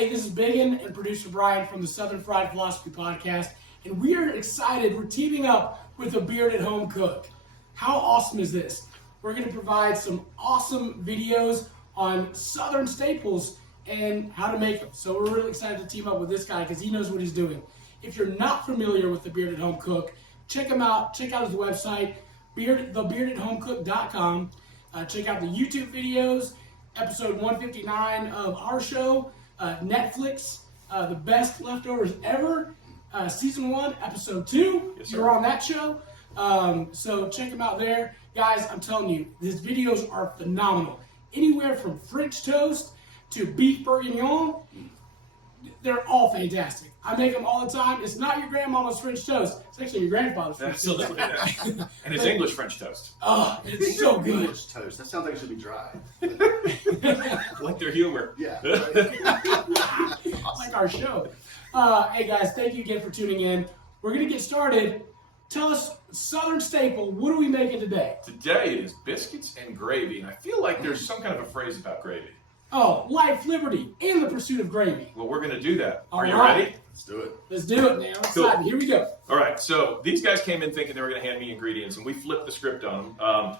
Hey, this is Biggun and Producer Brian from the Southern Fried Philosophy Podcast, and we are excited. We're teaming up with a bearded home cook. How awesome is this? We're going to provide some awesome videos on Southern staples and how to make them. So we're really excited to team up with this guy because he knows what he's doing. If you're not familiar with the Bearded Home Cook, check him out. Check out his website, thebeardedhomecook.com. Check out the YouTube videos, episode 159 of our show, Netflix, The Best Leftovers Ever, season 1, episode 2. Yes, sir. You're on that show. So check him out there. Guys, I'm telling you, his videos are phenomenal. Anywhere from French toast to beef bourguignon, they're all fantastic. I make them all the time. It's not your grandmama's French toast. It's actually your grandfather's French toast. Absolutely. And it's English French toast. Oh, it's so good. English toast. That sounds like it should be dry. Like their humor. Yeah. Like our show. Hey guys, thank you again for tuning in. We're going to get started. Tell us, Southern staple, what are we making today? Today is biscuits and gravy, and I feel like there's some kind of a phrase about gravy. Oh, life, liberty, and the pursuit of gravy. Well, we're going to do that. All Are you right. ready? Let's do it. Let's do it now. Cool. Excited. Here we go. All right, so these guys came in thinking they were going to hand me ingredients, and we flipped the script on them.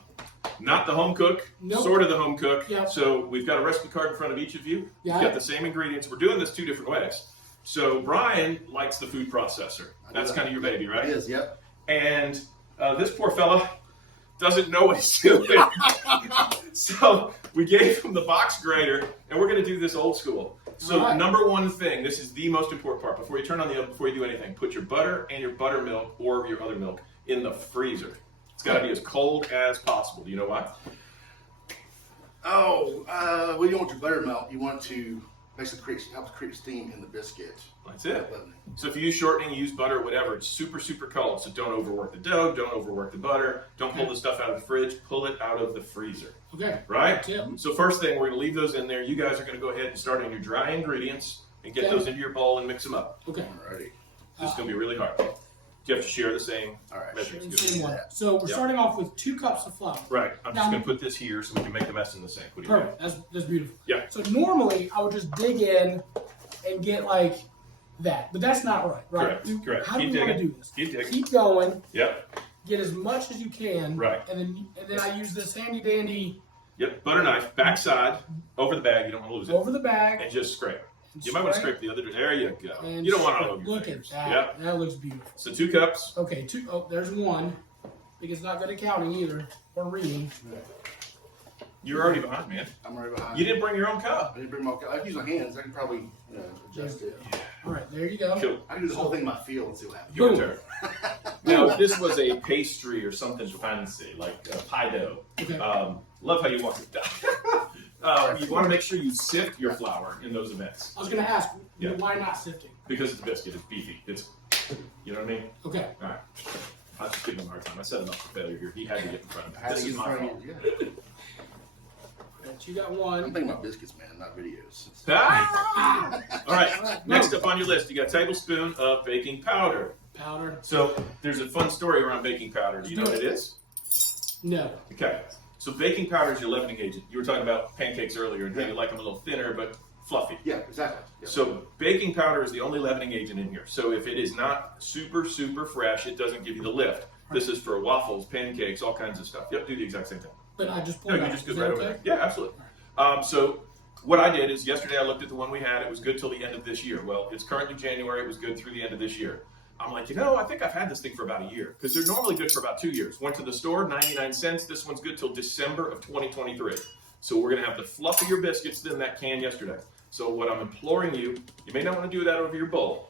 Not the home cook, Nope. sort of the home cook. Yep. So we've got a recipe card in front of each of you. Got We've got it. the same ingredients. We're doing this 2 different ways. So Brian likes the food processor. That's kind of your baby, right? It is, yep. And this poor fella doesn't know what he's doing. So we gave him the box grater, and we're going to do this old school. So All right. number one thing, this is the most important part. Before you turn on the oven, before you do anything, put your butter and your buttermilk or your other milk in the freezer. It's got to be as cold as possible. Do you know why? Oh, well, you don't want your buttermilk. You want to basically help create steam in the biscuit. That's it. So if you use shortening, you use butter, whatever, it's super, super cold. So don't overwork the dough, don't overwork the butter, don't pull the stuff out of the fridge, pull it out of the freezer. Okay. Right? Yep. So first thing, we're going to leave those in there. You guys are going to go ahead and start on your dry ingredients and get Okay. those into your bowl and mix them up. Okay. Alrighty. This is going to be really hard. You have to share the same All right. measurements. Same one. that. So we're Yep. starting off with 2 cups of flour. Right. I'm just Now- going to put this here so we can make the mess in the sink. What do you think? Perfect. That's beautiful. Yeah. So normally I would just dig in and get like that, but that's not right. Right. Correct. How do Keep we want to digging. do this? Keep digging. Keep going. Yep. Get as much as you can. Right. And then I use this handy dandy Yep. Butter knife, backside, over the bag. You don't want to lose it. over the bag. And just scrape. You might want to scrape the other. There you go. And You don't want to all scrape. over your Look fingers. at that. Yep. That looks beautiful. So 2 cups. Okay. 2. Oh, there's 1. Because it's not good at counting either or reading. You're already behind, man. I'm right behind. You didn't bring your own cup. I didn't bring my. I can use my hands. I can probably adjust it. All right. There you go. Cool. I can do the whole thing in my field and see what happens. Your Boom. turn. Now, if this was a pastry or something fancy, like pie dough, Okay. love how you want it done. You want to make sure you sift your flour in those events I was going to ask, Yeah. why not sifting? because it's a biscuit, it's beefy, it's, you know what I mean? Okay. All right. I was just giving him a hard time. I set him up for failure here. He had to get in front of me. I had This to is use my my fault. Yeah. Right, you got I'm 1. thinking about biscuits, man, not videos. Ah! All right. All right, Next go. up on your list, you got a tablespoon of baking powder. Powder. So there's a fun story around baking powder. Do you know what it is? No. Okay. So baking powder is your leavening agent. You were talking about pancakes earlier and how you like them a little thinner but fluffy. Yeah, exactly. Yeah. So baking powder is the only leavening agent in here. So if it is not super, super fresh, it doesn't give you the lift. This is for waffles, pancakes, all kinds of stuff. Yep, do the exact same thing. But I just pulled No, it you out. just go Is right that over okay? there. Yeah, absolutely. So what I did is yesterday I looked at the one we had. It was good till the end of this year. Well, it's currently January. It was good through the end of this year. I'm like, I think I've had this thing for about a year because they're normally good for about 2 years. Went to the store, 99 cents. This one's good till December of 2023. So we're going to have the fluffier biscuits than that can yesterday. So what I'm imploring you may not want to do that over your bowl.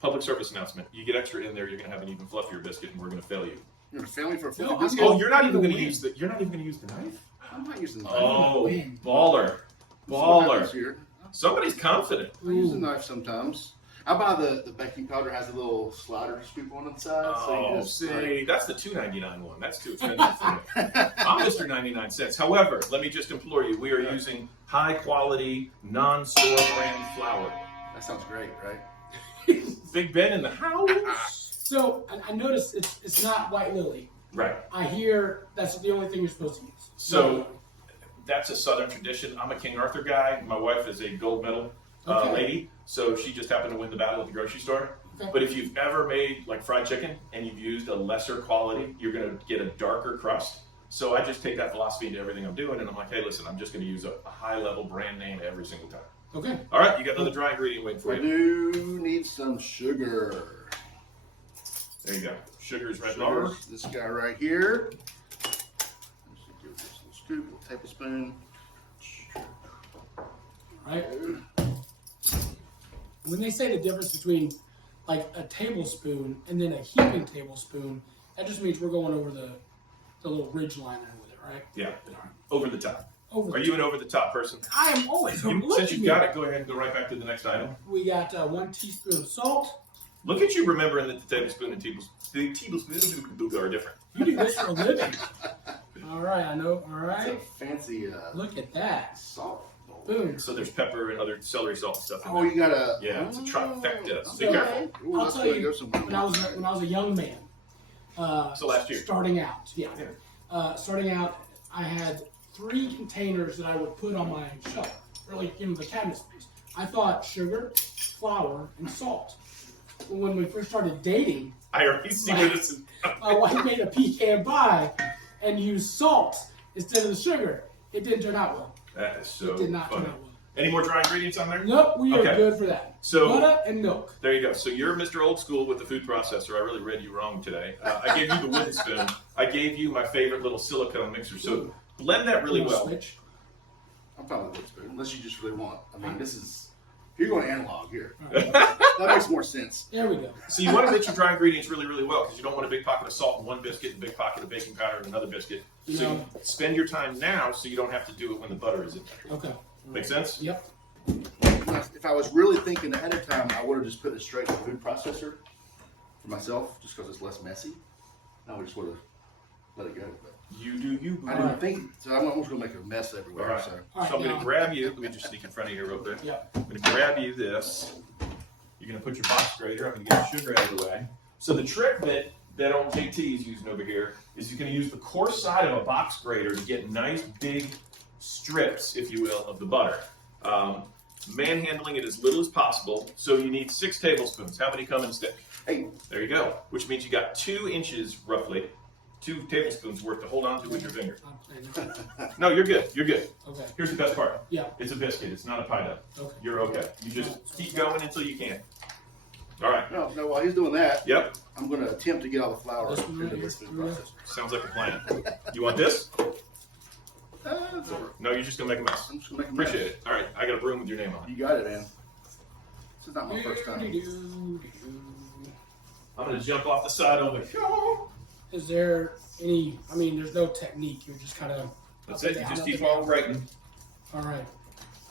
Public service announcement. You get extra in there, you're going to have an even fluffier biscuit, and we're going to fail you. You're a family for a No, full I'm biscuit? Oh, you're not I'm even gonna going to win. use the. You're not even going to use the knife. I'm not using the knife. Oh, win. baller, What happens baller. here? Somebody's confident. I use the knife sometimes. I buy the baking powder has a little slider scoop on the side. so you Oh, just, see, that's the $2.99 one. That's too expensive for me. I'm Mr. 99 cents. However, let me just implore you: we are using high quality, non-store brand flour. That sounds great, right? Big Ben in the house. So I noticed it's not white lily. Right. I hear that's the only thing you're supposed to use. So that's a Southern tradition. I'm a King Arthur guy. My wife is a gold medal lady. So she just happened to win the battle at the grocery store. Okay. But if you've ever made like fried chicken and you've used a lesser quality, you're going to get a darker crust. So I just take that philosophy into everything I'm doing, and I'm like, hey, listen, I'm just going to use a high-level brand name every single time. Okay. All right, you got another dry ingredient waiting for We you. do need some sugar. There you go. Sugar's right Sugar, there. this guy right here. Let's give this a little scoop, a tablespoon. Right. When they say the difference between like a tablespoon and then a heaping tablespoon, that just means we're going over the little ridge line there with it, right? Yeah, over the top. Over. Are you an over-the-top person? I am always. Since you've got it, go ahead and go right back to the next item. We got 1 teaspoon of salt. Look at you remembering that the tablespoon and tablespoon are different. You do this for a living. All right, I know. All right. It's a fancy Look at that. salt bowl. Boom. So there's pepper and other celery salt and stuff in Oh, there. you got a... Yeah, it's a trifecta. So be Okay. careful. Ooh, I'll that's tell gonna you, go somewhere. when I was a young man. So last year. Starting out, yeah. Starting out, I had 3 containers that I would put on my shelf, really in the cabinet space. I thought sugar, flour, and salt. But when we first started dating, I already see where this is. my wife made a pecan pie and used salt instead of the sugar. It didn't turn out well. That is so It did not funny. turn out well. Any more dry ingredients on there? Nope, we are Okay. good for that. So- butter and milk. There you go. So you're Mr. Old School with the food processor. I really read you wrong today. I gave you the wooden spoon. I gave you my favorite little silicone mixer. So blend that really well. Switch. I'm fine with this spoon, unless you just really want. I mean, this is... You're going analog here. All right. That makes more sense. There we go. So you want to mix your dry ingredients really, really well because you don't want a big pocket of salt in one biscuit and a big pocket of baking powder in another biscuit. So No. you spend your time now so you don't have to do it when the butter is in there. Okay. Make sense? Yep. If I was really thinking ahead of time, I would have just put it straight in the food processor for myself, just because it's less messy. I would just would have let it go. But You do you. I didn't think, so I'm almost going to make a mess everywhere. All right. So All right, So I'm going now- to grab you. Let me just sneak in front of you real quick. Yep. I'm going to grab you this. You're going to put your box grater. I'm going to get the sugar out of the way. So the trick that old JT is using over here is he's going to use the coarse side of a box grater to get nice big strips, if you will, of the butter. Manhandling it as little as possible. So you need 6 tablespoons. How many come in a stick? hey, There you go. Which means you got 2 inches roughly, 2 tablespoons worth to hold on to with your finger. I'm playing. No, you're good. You're good. Okay. Here's the best part. Yeah. It's a biscuit. It's not a pie dough. Okay. You're okay. You just keep going until you can. All right. no, while he's doing that, Yep. I'm going to attempt to get all the flour This one right into here? this food processor. Sounds like a plan. You want this? It's over. No, you're just gonna make a mess. I'm just going to make a Appreciate mess. it. All right. I got a broom with your name on it. You got it, man. This is not my first time. I'm gonna jump off the side over. Is there any? I mean, there's no technique. You're just kind of. That's it. You just keep on writing. All right.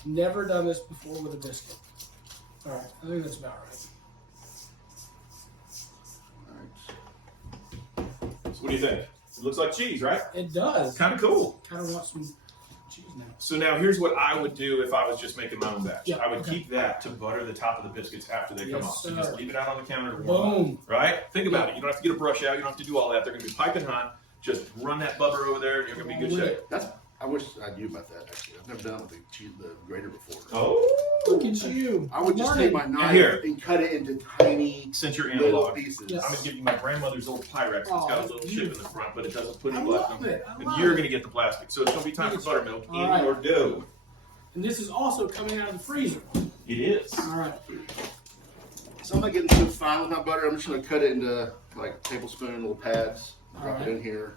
Never done this before with a biscuit. All right. I think that's about right. All right. So what do you think? It looks like cheese, right? It does. Kind of cool. Kind of want some cheese now. So now here's what I would do if I was just making my own batch. Yeah, I would okay. keep that to butter the top of the biscuits after they come Yes, off. So just sir. leave it out on the counter to warm up. Boom. Right? Think about it. You don't have to get a brush out. You don't have to do all that. They're going to be piping hot. Just run that butter over there, and you're going to be in good shape. I wish I knew about that, actually. I've never done it with the grater before. Oh, Look at you. I would just Learning. take my knife Here. and cut it into tiny since you're little analog, pieces. Yes. I'm going to give you my grandmother's old Pyrex. It's got a little chip in the front, but it doesn't put I any love plastic. it. I And love you're it. going to get the plastic. So it's going to be time for buttermilk All in right. your dough. And this is also coming out of the freezer. It is. All right. So I'm not getting too fine with my butter. I'm just going to cut it into like tablespoon little pads. Drop Alright. it in here.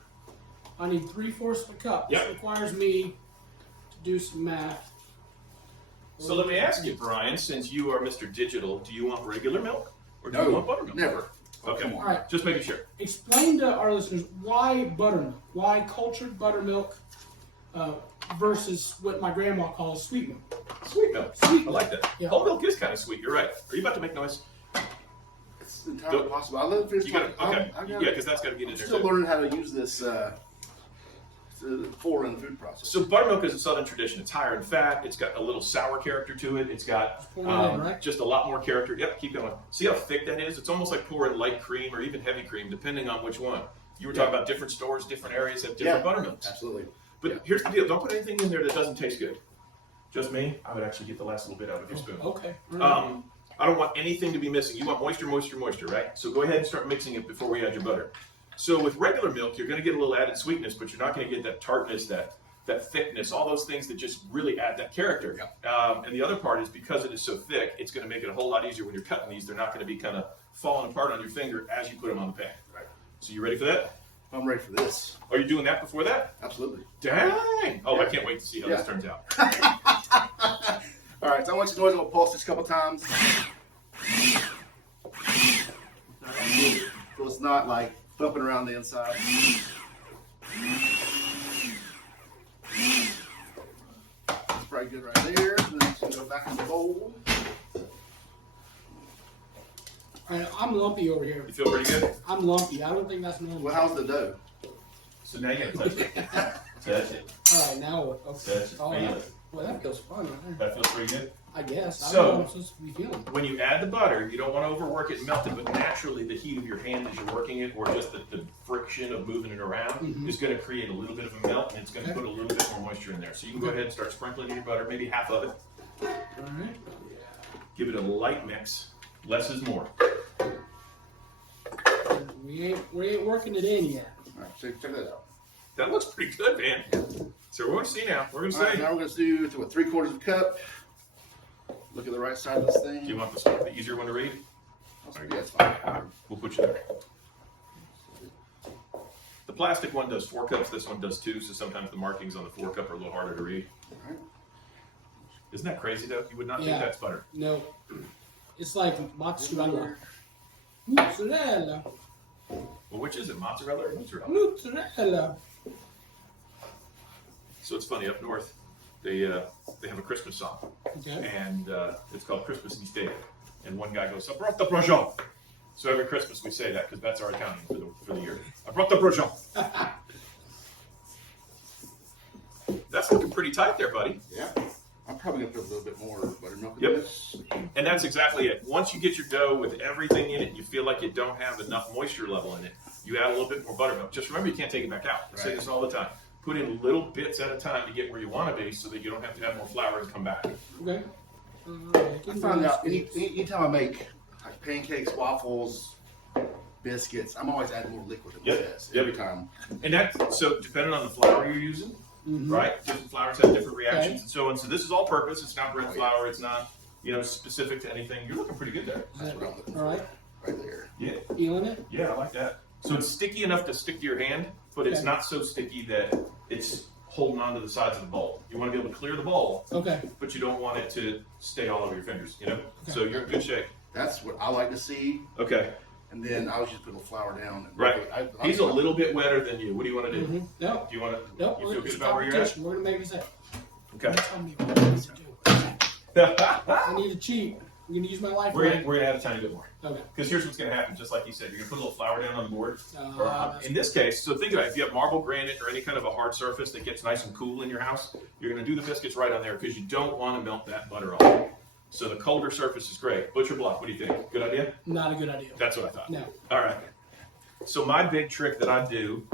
I need 3/4 of a cup. Yep. This requires me to do some math. So let me ask you, Brian, since you are Mr. Digital, do you want regular milk or do you want buttermilk? Never. Okay. Come on. All right. Just making sure. Explain to our listeners why buttermilk, why cultured buttermilk versus what my grandma calls sweet milk. Sweet milk. Sweet I like that. Yeah. Whole milk is kind of sweet. You're right. Are you about to make noise? It's entirely possible. I live You got okay. Yeah, because that's got to get in I'm there still too. learning how to use this for in the food process. So buttermilk is a Southern tradition. It's higher in fat. It's got a little sour character to it. It's got Pour it in, right? just a lot more character. Yep, keep going. See how thick that is? It's almost like pouring light cream or even heavy cream, depending on which one. You were talking about different stores, different areas have different buttermilks. Absolutely. But here's the deal. Don't put anything in there that doesn't taste good. just me, I would actually get the last little bit out of your spoon. Okay. I don't want anything to be missing. You want moisture, moisture, moisture, right? So go ahead and start mixing it before we add your butter. So with regular milk, you're going to get a little added sweetness, but you're not going to get that tartness, that thickness, all those things that just really add that character. And the other part is because it is so thick, it's going to make it a whole lot easier when you're cutting these. They're not going to be kind of falling apart on your finger as you put them on the pan. Right. So you ready for that? I'm ready for this. Are you doing that before that? Absolutely. Dang! Oh, I can't wait to see how this turns out. All right, so I want you to noise. I'll pulse this a couple times. So it's not like bumping around the inside. That's probably good right there. And then just go back in the bowl. All right, I'm lumpy over here. You feel pretty good? I'm lumpy. I don't think that's normal. Well, how's the dough? So now you got to touch it. Touch it. All right, now what? Okay. Touch it. Oh, Feel that, it. well, that feels fun right there. That feels pretty good. I guess. I So- don't know what I'm supposed to be feeling. When you add the butter, you don't want to overwork it and melt it, but naturally the heat of your hand as you're working it, or just the friction of moving it around, is going to create a little bit of a melt, and it's going to put a little bit more moisture in there. So you can go ahead and start sprinkling your butter, maybe half of it. All right. Give it a light mix. Less is more. We ain't working it in yet. All right, check that out. That looks pretty good, man. So we're going to see now. We're going to All right, say. now we're going to do to 3/4 of a cup. Look at the right side of this thing. Do you want the easier one to read? Yeah, it's fine. We'll put you there. The plastic one does 4 cups. This one does 2. So sometimes the markings on the 4 cup are a little harder to read. All right. Isn't that crazy though? You would not think Yeah. that's butter. No. It's like mozzarella. Mozzarella. Well, which is it, mozzarella or mozzarella? Mozzarella. So it's funny, up north, they have a Christmas song, Okay. and it's called Christmas East Day. And one guy goes, "I brought the brochon." So every Christmas we say that because that's our accounting for the year. I brought the brochon. That's looking pretty tight there, buddy. Yeah. I'm probably going to put a little bit more buttermilk in Yep. this. And that's exactly it. Once you get your dough with everything in it, and you feel like you don't have enough moisture level in it, you add a little bit more buttermilk. Just remember, you can't take it back out. I say Right. this all the time. Put in little bits at a time to get where you want to be, so that you don't have to have more flour and come back. Okay. I found out anytime I make like pancakes, waffles, biscuits, I'm always adding more liquid in this every time. And that's so depending on the flour you're using, right? Different flours have different reactions and so on. So this is all purpose. It's not bread flour. It's not specific to anything. You're looking pretty good there. That's what I'm looking All right. for right there. Yeah, Feeling it? yeah, I like that. So it's sticky enough to stick to your hand, but it's Okay. not so sticky that it's holding onto the sides of the bowl. You want to be able to clear the bowl, Okay. but you don't want it to stay all over your fingers. Okay. So you're in good shape. That's what I like to see. Okay, And then I was just putting a flour down. And right. He's a little bit wetter than you. What do you want to do? Mm-hmm. No. Do you want to? Nope. You feel good It's about where you're at? competition. We're gonna make this happen. Okay. Tell me what I need to do. I need to cheat. I'm gonna use my life. We're gonna add a tiny bit more. Okay. Because here's what's gonna happen, just like you said, you're gonna put a little flour down on the board. That's In this case, so think about it, if you have marble, granite, or any kind of a hard surface that gets nice and cool in your house, you're gonna do the biscuits right on there because you don't want to melt that butter off. So the colder surface is great. Butcher block, what do you think? Good idea? not a good idea. That's what I thought. No. All right. So my big trick that I do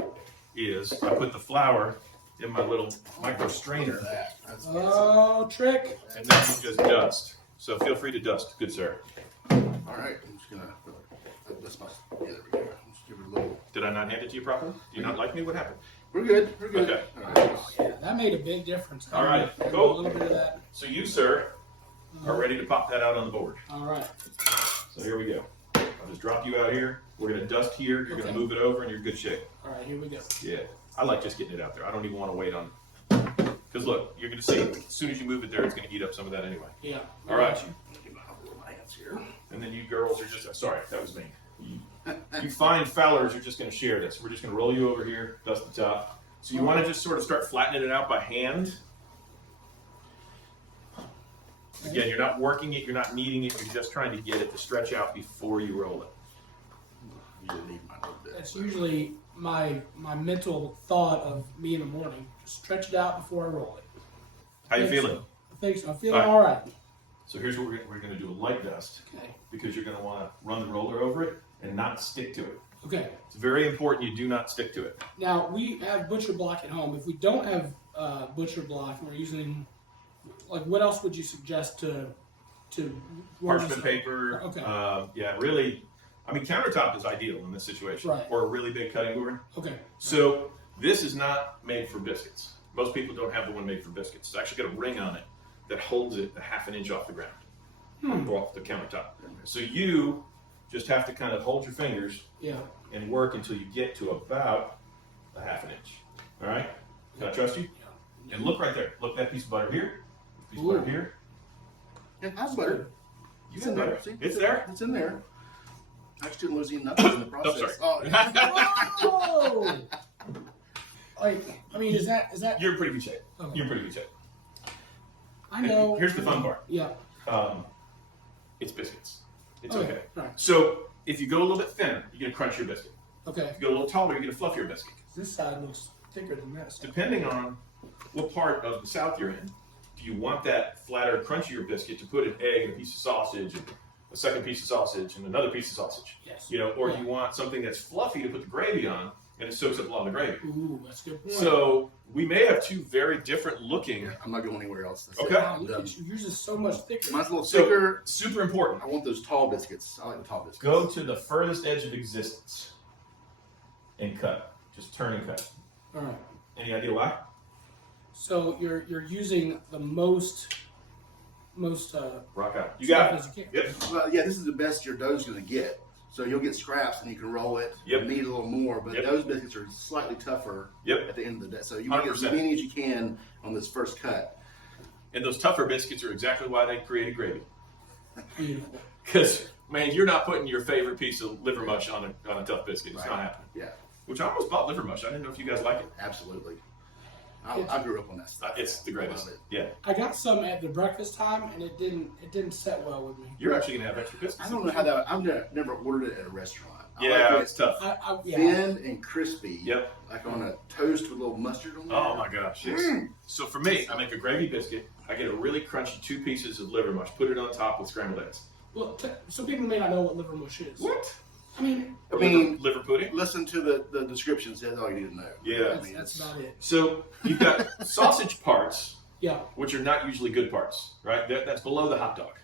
is I put the flour in my little micro strainer, That's Oh, trick. and then you just dust. So feel free to dust, good sir. all right. I'm just gonna. That's my. Yeah, there we go. Just give it a little. Did I not hand it to you properly? Do you not like me? What happened? We're good. We're good. Okay. All right. Yeah, that made a big difference. All right, A cool. little bit of that. So you, sir, are ready to pop that out on the board. All right. So here we go. I'll just drop you out here. We're gonna dust here. You're gonna Okay. move it over, and you're in good shape. All right. Here we go. Yeah, I like just getting it out there. I don't even want to wait on. Because look, you're gonna see as soon as you move it there, it's gonna eat up some of that anyway. Yeah. All right. Get my little hands here. And then you girls are just sorry, that was me. You fine fellers are just gonna share this. We're just gonna roll you over here, dust the top. So you want to just sort of start flattening it out by hand. Again, you're not working it, you're not kneading it, you're just trying to get it to stretch out before you roll it. You didn't need my little bit. That's usually my mental thought of me in the morning. Stretch it out before I roll it. How you I think feeling? so. I think so. I'm feeling All all right. So here's what we're going to do: a light dust, Okay. because you're going to want to run the roller over it and not stick to it. Okay. It's very important you do not stick to it. Now we have butcher block at home. If we don't have butcher block, we're using like what else would you suggest to Parchment paper. Okay. Yeah, really. I mean, countertop is ideal in this situation, Right. or a really big cutting board. Okay. So this is not made for biscuits. Most people don't have the one made for biscuits. It's actually got a ring on it that holds it a half an inch off the ground, off the countertop. So you just have to kind of hold your fingers and work until you get to about a half an inch. All right? Can I trust you? Yeah. And look right there. Look, that piece of butter here. Piece of butter here. Yeah, I have butter. You got butter. See? It's there. It's in there. I just didn't lose any numbers in the process. sorry. Whoa! Like, I mean, is that? You're in pretty good shape. Okay. You're in pretty good shape. I know. Here's the fun part. Yeah. It's biscuits. It's Okay. okay. Right. So if you go a little bit thinner, you're gonna crunch your biscuit. Okay. If you go a little taller, you're gonna fluff your biscuit. This side looks thicker than that side. Depending on what part of the South you're in, do you want that flatter, crunchier biscuit to put an egg and a piece of sausage and a second piece of sausage and another piece of sausage? Yes. Or do you want something that's fluffy to put the gravy on and it soaks up a lot of the gravy? Ooh, that's a good point. So we may have two very different looking. I'm not going anywhere else. That's Okay. it. Wow, I'm look done. at you. Yours is so much thicker. Mine's a little So thicker. super important. I want those tall biscuits. I like the tall biscuits. Go to the furthest edge of existence and cut. Just turn and cut. All right. Any idea why? So you're using the most Rock out. You stuff got as it. you can. Yep. Well, yeah, this is the best your dough's going to get. So you'll get scraps and you can roll it. Yep. Knead a little more, but Yep. those biscuits are slightly tougher Yep. at the end of the day. So you want to get as 100%. many as you can on this first cut. And those tougher biscuits are exactly why they created gravy. Beautiful. Because, man, you're not putting your favorite piece of liver mush on a tough biscuit. It's Right. not happening. Yeah, Which I almost bought liver mush. I didn't know if you guys like it. absolutely. I grew up on that stuff. It's the greatest. Love it. Yeah. I got some at the breakfast time, and it didn't set well with me. You're actually going to have extra biscuits. I don't know how that. I've never ordered it at a restaurant. I Yeah, like it's tough. Yeah. thin and crispy. Yep. Like on a toast with a little mustard on there. Oh my gosh, yes. So for me, I make a gravy biscuit. I get a really crunchy 2 pieces of liver mush, put it on top with scrambled eggs. Well, some people may not know what liver mush is. What? I mean, Liver pudding? Listen to the descriptions. That's all you need to know. Yeah. that's about it. So you've got sausage parts, Yeah. which are not usually good parts, right? That's below the hot dog.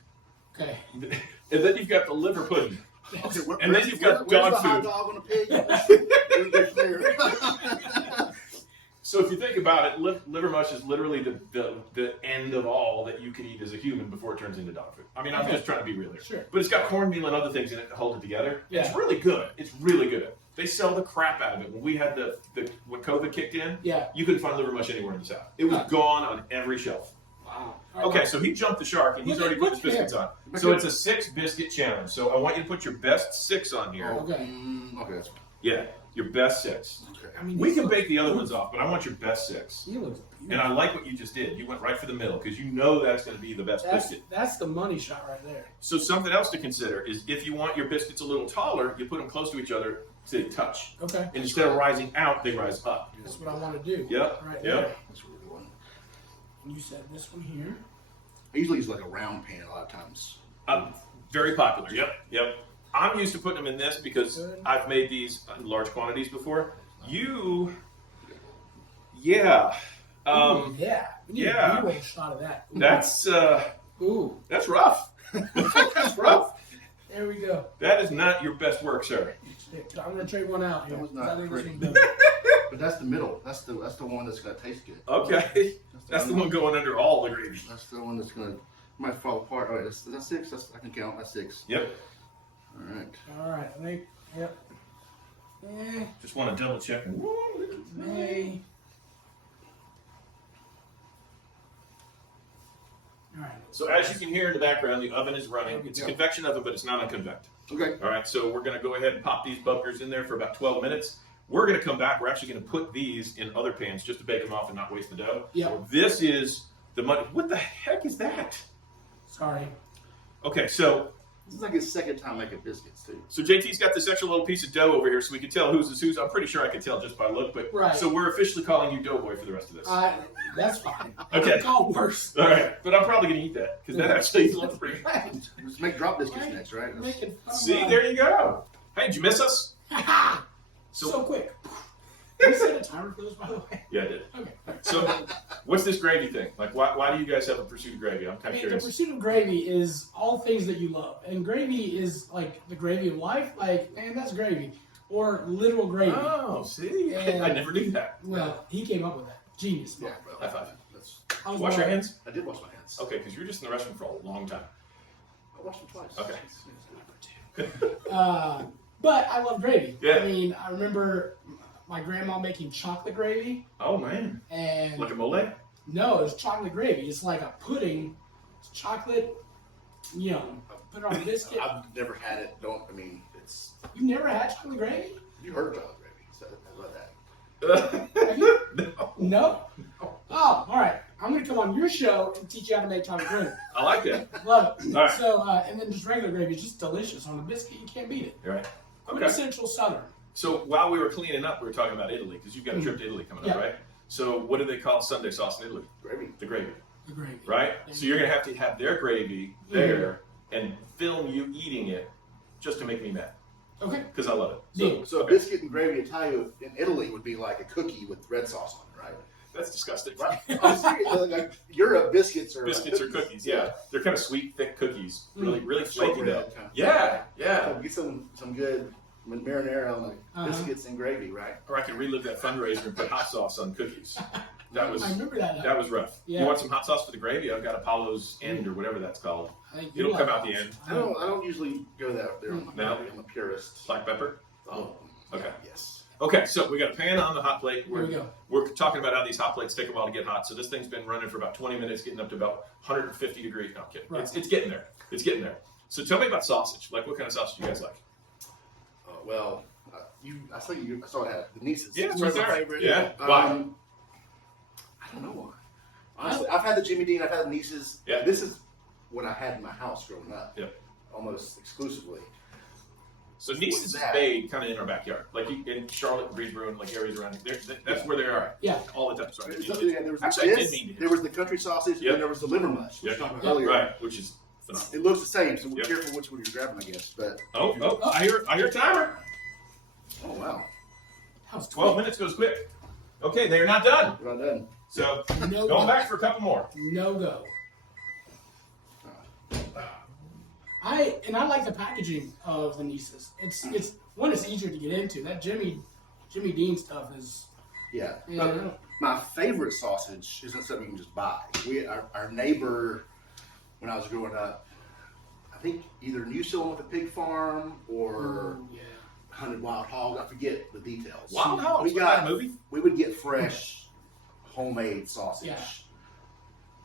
Okay. And then you've got the liver pudding. Okay, And then you've got where's dog the hot food. dog on a pig? Where's there? So if you think about it, liver mush is literally the end of all that you can eat as a human before it turns into dog food. I mean, I'm Okay. just trying to be real here. Sure. But it's got cornmeal and other things in it to hold it together. Yeah. It's really good. It's really good. They sell the crap out of it. When we had when COVID kicked in, Yeah. you couldn't find liver mush anywhere in the South. It was gone on every shelf. Wow. All right. Okay, so he jumped the shark and he's Look already at- put his look at biscuits on. So it's a 6 biscuit challenge. So I want you to put your best 6 on here. Okay. Okay, that's fine. Yeah, your best 6. Okay. I mean, We these can look- bake the other ones off, but I want your best 6. He looks And beautiful. I like what you just did. You went right for the middle because you know that's going to be the best biscuit. That's the money shot right there. So something else to consider is if you want your biscuits a little taller, you put them close to each other so they touch. Okay. And instead of rising out, they rise up. That's what I want to do. Yep. Right Yep. there. That's a really one. And you said this one here. I usually use like a round pan a lot of times. Very popular. Yep. I'm used to putting them in this because Good. I've made these in large quantities before. Yeah. Ooh, yeah. We need yeah. a B-roll shot of that. Ooh. That's rough. That's rough. There we go. That is not your best work, sir. I'm gonna trade one out here. That was 'cause I not think this pretty. one's better. But that's the middle. That's the one that's gonna taste good. Okay. That's the one going under all the gravy. That's the one that's gonna might fall apart. All right, that's 6. I can count. That's 6. Yep. All right. All right. I think. Yep. Just want to double check. May. All right. So as you can hear in the background, the oven is running. It's a Yeah. convection oven, but it's not unconvect. Okay. All right, so we're going to go ahead and pop these bumpers in there for about 12 minutes. We're going to come back. We're actually going to put these in other pans just to bake them off and not waste the dough. Yeah. This is the money. What the heck is that? Sorry. Okay, so This is like his second time making biscuits too. JT's got this extra little piece of dough over here, so we can tell whose is whose. I'm pretty sure I can tell just by look, but Right. so we're officially calling you Doughboy for the rest of this. That's fine. Okay. Call worse. All right, but I'm probably going to eat that because that actually looks pretty. Let's make drop biscuits next, right? Making fun of See, my- there you go. Hey, did you miss us? So quick. Did you set a timer for this, by the way? Yeah, I did. Okay. So, what's this gravy thing? Like, why do you guys have a pursuit of gravy? I'm kind of The curious. pursuit of gravy is all things that you love. And gravy is like the gravy of life. Like, man, that's gravy. Or literal gravy. Oh, see? And- I never knew that. Well, he came up with that. Genius. Yeah, man. bro. High five. I was Wash your like, hands? I did wash my hands. Okay, because you were just in the restroom for a long time. I washed them twice. Okay. But I love gravy. Yeah. I mean, I remember my grandma making chocolate gravy. Oh, man. And Like a mole? no, it's chocolate gravy. It's like a pudding. It's chocolate. Yum. Put it on a biscuit. I've never had it. It's. You've never had chocolate gravy? You heard of chocolate gravy? So I love that. Have you? No. No? Oh, all right. I'm going to come on your show and teach you how to make chocolate gravy. I like that. Love it. All right. So, and then just regular gravy is just delicious. On a biscuit, you can't beat it. You're right. Okay. Quintessential Southern. So while we were cleaning up, we were talking about Italy because you've got a trip to Italy coming up, Yeah. right? So what do they call Sunday sauce in Italy? Gravy. The gravy, The gravy. right? So you're gonna have to have their gravy there and film you eating it just to make me mad Okay. because I love it. Deal. So a biscuit and gravy Italian in Italy would be like a cookie with red sauce on it, right? That's disgusting. Right. I'm serious. Like Europe biscuits are Biscuits or cookies, yeah. They're kind of sweet, thick cookies, really flaky Shortbread though. kind of. Yeah, yeah. So get some good marinara on the Uh-huh. biscuits and gravy, right? Or I could relive that fundraiser and put hot sauce on cookies. That was I remember that. that was rough. Yeah. You want some hot sauce for the gravy? I've got Apollo's End or whatever that's called. I think you It'll like come out the that. end. I don't usually go there. No? I'm a purist. Black pepper. Oh, Okay. Yes. Okay, so we got a pan on the hot plate. Here we go. We're talking about how these hot plates take a while to get hot. So this thing's been running for about 20 minutes, getting up to about 150 degrees. No, I'm kidding. Right. It's getting there. It's getting there. So tell me about sausage. Like, what kind of sausage do you guys like? I saw it had the nieces. Yeah, It's it's right my there. favorite. Yeah. Why? I don't know why. Honestly, I've had the Jimmy Dean. I've had the nieces. Yeah. This is what I had in my house growing up. Yeah. Almost exclusively. So Niece's is that? made kind of in our backyard, like in Charlotte, Greensboro, and like areas around here. That's where they are. Yeah. All the time. Sorry. There was Actually, I did this, mean to. there was the country sausage, Yep. and there was the liver mush. which Yep. we talked about Yep. earlier. Right, which is phenomenal. It looks the same, so be Yep. careful which one you're grabbing, I guess. But Oh, I hear timer. oh wow, That was 12 minutes goes quick. Okay, they are not done. we're not done. So No going go. back for a couple more. No go. I like the packaging of the Nieces. It's easier to get into. That Jimmy Dean stuff is Yeah. Yeah. But my favorite sausage isn't something you can just buy. Our neighbor, when I was growing up, I think either knew someone with a pig farm or yeah. hunted wild hog. I forget the details. Wild Hogs. We Was that got a movie? we would get fresh, homemade sausage,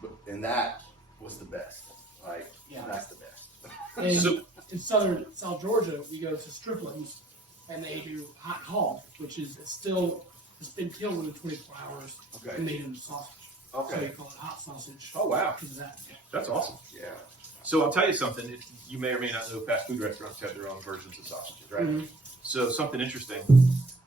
Yeah. and that was the best. Like Yeah. that's the best. And So- in South Georgia, we go to Strickland's and they do hot hog, which is it's been killed within 24 hours Okay. and made into sausage. So Okay. they call it hot sausage. Oh, wow. Because of that. That's awesome. Yeah. So I'll tell you something. You may or may not know fast food restaurants have their own versions of sausages, right? Mhm. So something interesting.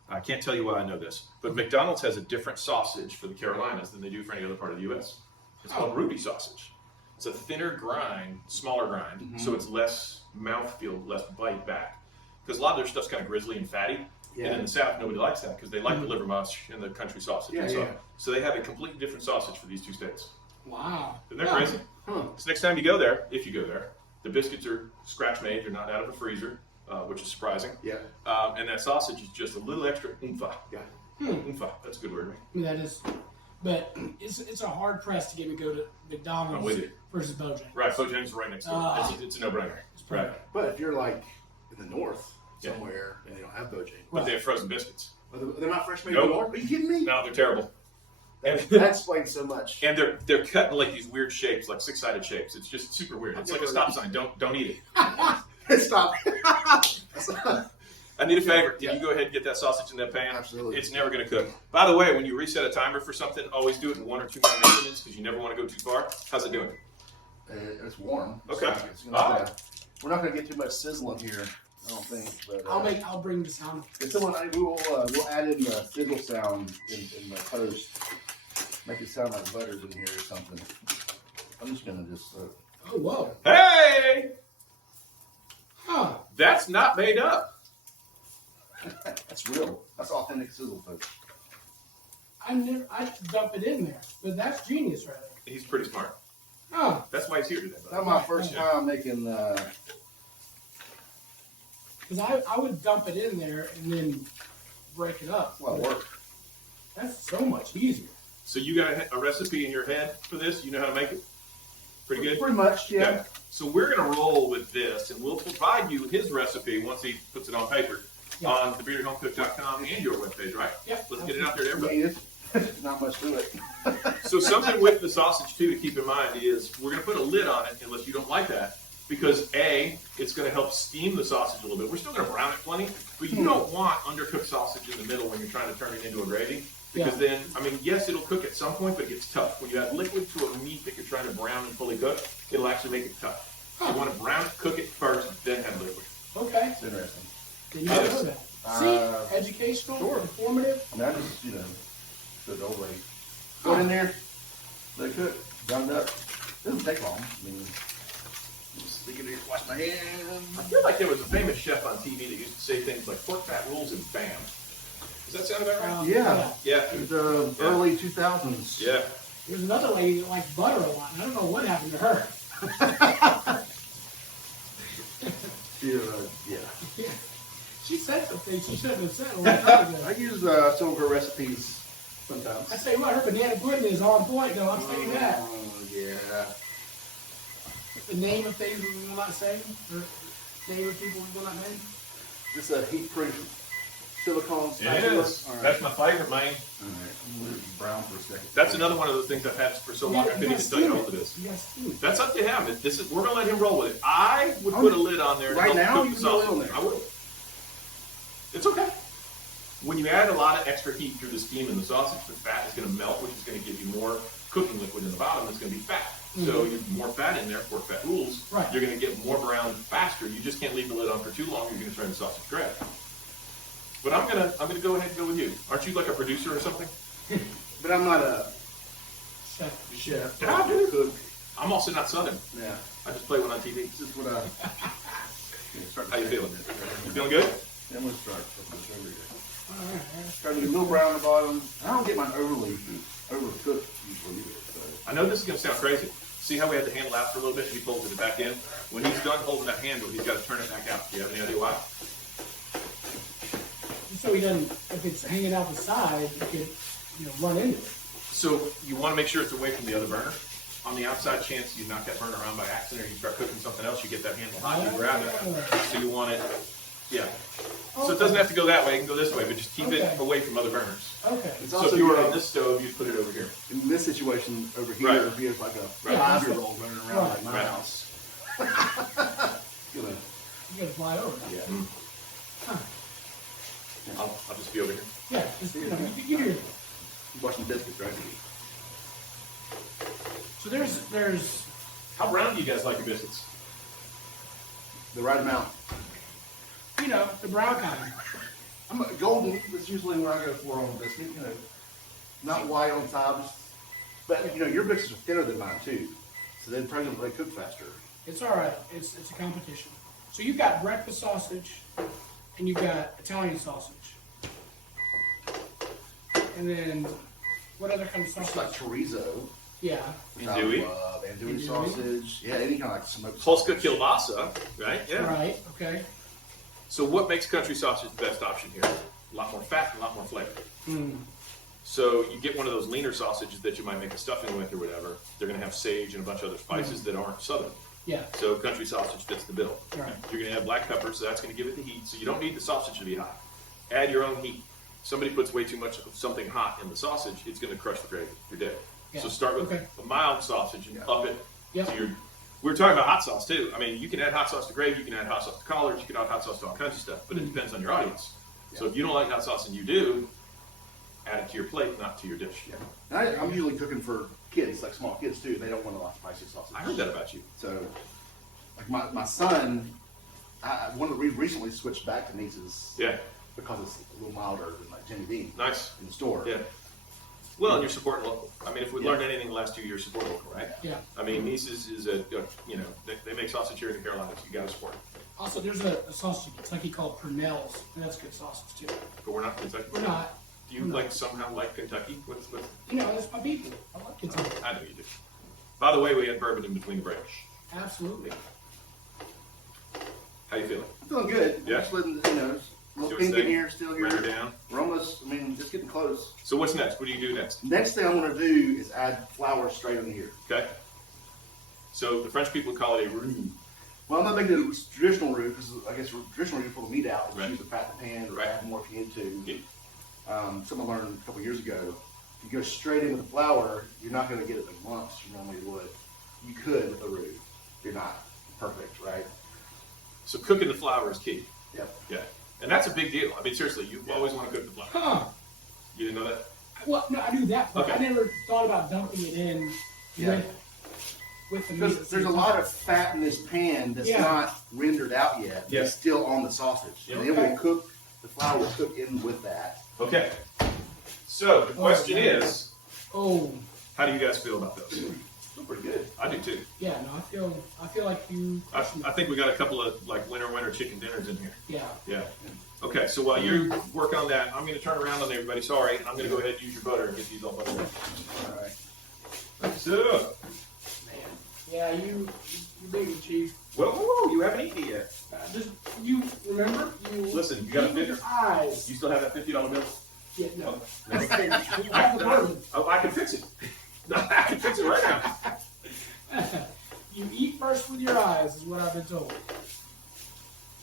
I can't tell you why I know this, but McDonald's has a different sausage for the Carolinas than they do for any other part of the U.S. It's called Ruby sausage. It's a thinner grind, smaller grind, so it's less mouthfeel, less bite back. Because a lot of their stuff's kind of grizzly and fatty. Yeah. And in the South, nobody likes that because they like the liver mush and the country sausage. Yeah, and so, yeah. so they have a completely different sausage for these two states. Wow. Isn't that Yeah. crazy? Huh. So next time you go there, if you go there, the biscuits are scratch made. They're not out of a freezer, which is surprising. Yeah. And that sausage is just a little extra oomfa. Yeah. Oomfa. That's a good word, man. I mean, that is, but it's a hard press to get me to go to McDonald's I'm with you. versus Bojangles. Right, Bojangles is right next door. It's a no-brainer. Right. But if you're like in the north Yeah. somewhere and they don't have Bojangles, But they have frozen biscuits. they're not fresh made Nope. anymore. Are you kidding me? No, they're terrible. That explains so much. And they're cut in like these weird shapes, like six-sided shapes. It's just super weird. It's like a stop sign. Don't eat it. Stop. I need a favor. Can you go ahead and get that sausage in that pan? Absolutely. It's never going to cook. By the way, when you reset a timer for something, always do it in 1 or 2 minute increments because you never want to go too far. How's it doing? It's warm. Okay. It's gonna, All right. we're not going to get too much sizzling here, I don't think. But I'll bring the sound. if someone, we'll add in the sizzle sound in the post. Make it sound like butter's in here or something. I'm just going to just. Oh, whoa. Hey! Huh. That's not made up. That's real. That's authentic sizzle, folks. I dump it in there, but that's genius right there. He's pretty smart. Oh, That's why he's here today. That's my first time making. because I would dump it in there and then break it up. Well, work. That's so much easier. So you got a recipe in your head for this? You know how to make it? Pretty good? Pretty much, yeah. Okay. So we're going to roll with this, and we'll provide you his recipe once he puts it on paper on thebeardedhomecook.com and your webpage, right? Yep. Let's get it out there to I everybody. mean, it's not much to it. So something with the sausage, too, to keep in mind is we're going to put a lid on it unless you don't like that. Because A, it's going to help steam the sausage a little bit. We're still going to brown it plenty, but you don't want undercooked sausage in the middle when you're trying to turn it into a gravy. Because then, I mean, yes, it'll cook at some point, but it gets tough. When you add liquid to a meat that you're trying to brown and fully cook, it'll actually make it tough. So you want to brown it, cook it first, then add liquid. Okay. It's interesting. Then you know that. See, educational, informative. I mean, I just, put the old way. Put it in there, let it cook, done it up. It doesn't take long. I mean, just stick it in, wash my hands. I feel like there was a famous chef on TV that used to say things like pork fat rules and bam. Does that sound about right? Yeah. Yeah. The early 2000s. Yeah. There's another lady that likes butter a lot, and I don't know what happened to her. Yeah. Yeah. She said some things she shouldn't have said a long time ago. I use some of her recipes sometimes. I tell you what, her banana pudding is on point, though. I'm saying that. Yeah. The name of things we will not say, or name of people we will not name. This is a heat-proof silicone It spatula. is. All right. That's my favorite, man. All right. I'm going to brown for a second. That's another one of those things I've had for so long I couldn't even tell you how old it is. You gotta steam it. That's up to him. We're gonna let him roll with it. I would put a lid on there. Right and help now, cook you the can put a lid sausage. on there. I will. It's okay. When you add a lot of extra heat through the steam in the sausage, the fat is going to melt, which is going to give you more cooking liquid in the bottom. That's going to be fat. So you have more fat in there. Pork fat rules. Right. You're going to get more brown faster. You just can't leave the lid on for too long. You're going to turn the sausage gray. But I'm gonna go ahead and go with you. Aren't you like a producer or something? But I'm not a Chef. chef. Yeah, dude. Cook. I'm also not Southern. Yeah. I just play one on TV. This is what I... How you feeling? You feeling good? I'm going to start from this over here. All right. Try to get a little brown on the bottom. I don't get mine overcooked usually either. So. I know this is going to sound crazy. See how we had the handle out for a little bit and he folded it back in? When he's done holding that handle, he's got to turn it back out. Do you have any idea why? So he doesn't, if it's hanging out the side, you could, run into it. So you want to make sure it's away from the other burner. On the outside chance you knock that burner around by accident or you start cooking something else, you get that handle hot, you grab it. So you want it, yeah. So it doesn't have to go that way, it can go this way, but just keep it away from other burners. Okay. It's So also if you were good on this stove, you'd put it over here. in this situation over here, Right. it'd be like a Right. 5-year-old running around like my Right. house. You gotta fly over. Yeah. Huh. I'll just be over here. Yeah. Just, you do your. You watching Biscuits, right? So there's. How brown do you guys like your biscuits? The right amount. The brown kind. I'm a golden is usually what I go for on a biscuit. Not white on top. But your biscuits are thinner than mine too, so they probably cook faster. It's all right. It's a competition. So you've got breakfast sausage, and you've got Italian sausage, and then what other kind of sausage? It's like chorizo. Yeah. Andouille. Andouille sausage. Yeah, any kind of like smoked Polska sausage. kielbasa, right? Yeah. Right. Okay. So what makes country sausage the best option here? A lot more fat and a lot more flavor. So you get one of those leaner sausages that you might make a stuffing with or whatever. They're going to have sage and a bunch of other spices that aren't southern. Yeah. So country sausage fits the bill. Right. You're going to have black pepper, so that's going to give it the heat. So you don't need the sausage to be hot. Add your own heat. Somebody puts way too much of something hot in the sausage, it's going to crush the gravy. You're dead. Yeah. So start with a mild sausage and up it Yep. to your. We were talking about hot sauce too. I mean, you can add hot sauce to gravy, you can add hot sauce to collards, you can add hot sauce to all kinds of stuff, but it depends on your audience. So if you don't like hot sauce and you do, add it to your plate, not to your dish. Yeah. And I'm usually cooking for kids, like small kids too. They don't want a lot of spicy sausage. I heard that about you. So, like my son, we recently switched back to Nice's. Yeah. Because it's a little milder than like Jimmy Dean. Nice. In the store. Yeah. Well, and you're supporting local. I mean, if we learned anything the last 2 years, support local, right? Yeah. I mean, Nice's is they make sausage here in the Carolinas. You got to support it. Also, there's a sausage in Kentucky called Purnell's, and that's good sausage too. But we're not Kentucky. We're not. you like somehow like Kentucky? What's That's my people. I like Kentucky. I know you do. By the way, we had bourbon in between the breaks. Absolutely. How you feeling? I'm feeling good. Yeah. Just letting, little pink in here, still here. Bring her down. We're almost, just getting close. So what's next? What do you do next? Next thing I'm going to do is add flour straight in here. Okay. So the French people call it a roux. Well, I'm not making the traditional roux because I guess traditional roux, you pull the meat out, Right. use the fat in the pan, or Right. add more if you need to. Yeah. Something I learned a couple years ago. If you go straight in with the flour, you're not going to get it the lumps you normally would. You could with the roux. You're not perfect, right? So cooking the flour is key. Yep. Yeah. And that's a big deal. I mean, seriously, you always want to cook the flour. Huh. You didn't know that? Well, no, I knew that, but Okay. I never thought about dumping it in Yeah. with the meat. Because there's a lot of fat in this pan that's Yeah. not rendered out yet. Yeah. It's still on the sausage. Yeah. And it will cook, the flour will cook in with that. Okay. So the question man. is, Oh, how do you guys feel about those? Still pretty good. I do too. yeah, no, I feel like you. I think we got a couple of like winter chicken dinners in here. Yeah. Yeah. Okay, so while you work on that, I'm going to turn around on everybody. Sorry, I'm going to go ahead and use your butter and get these all buttered up. All right. So, Yeah, you beat me, Chief. whoa, you haven't eaten it yet. Just you remember you. Listen, you got a eat with your eyes. You still have that $50 bill? Yeah, no. No. You have the bourbon. Oh, I can fix it. I can fix it right now. You eat first with your eyes, is what I've been told.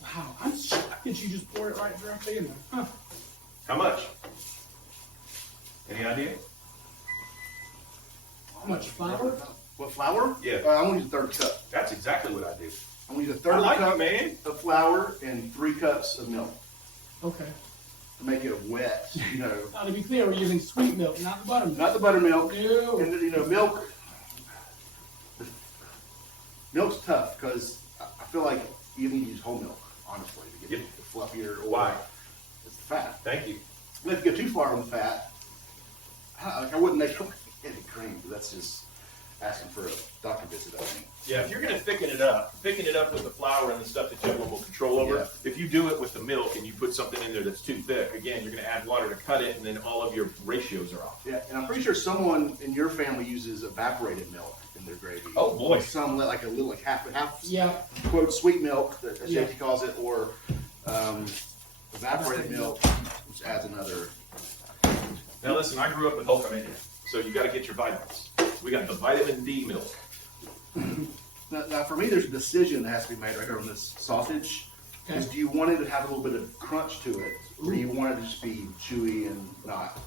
Wow, I'm shocked that you just poured it right directly in there. Huh. How much? Any idea? How much flour? What, flour? Yeah. I'm going to use a third cup. That's exactly what I do. I'm going to use a third I like cup it, man. of flour and 3 cups of milk Okay. to make it wet, Now, to be clear, we're using sweet milk, not the buttermilk. Not the buttermilk. Ew. And, milk's tough because I feel like you need to use whole milk, honestly, to get Yep. it fluffier. Or Why? It's the fat. Thank you. But if you go too far on the fat, I wouldn't make any cream, because that's just asking for a doctor visit, I think. Yeah, if you're going to thicken it up with the flour and the stuff that you have a little control over. Yeah. If you do it with the milk and you put something in there that's too thick, again, you're going to add water to cut it, and then all of your ratios are off. Yeah, and I'm pretty sure someone in your family uses evaporated milk in their gravy. Oh, boy. Like some like a little, like half Yeah. quote sweet milk that Yeah. Shakey calls it, or evaporated milk, which adds another. Now listen, I grew up with Hulkamania, so you got to get your vitamins. We got the vitamin D milk. Now, for me, there's a decision that has to be made right here on this sausage. Okay. Is do you want it to have a little bit of crunch to it, or do you want it to just be chewy and not?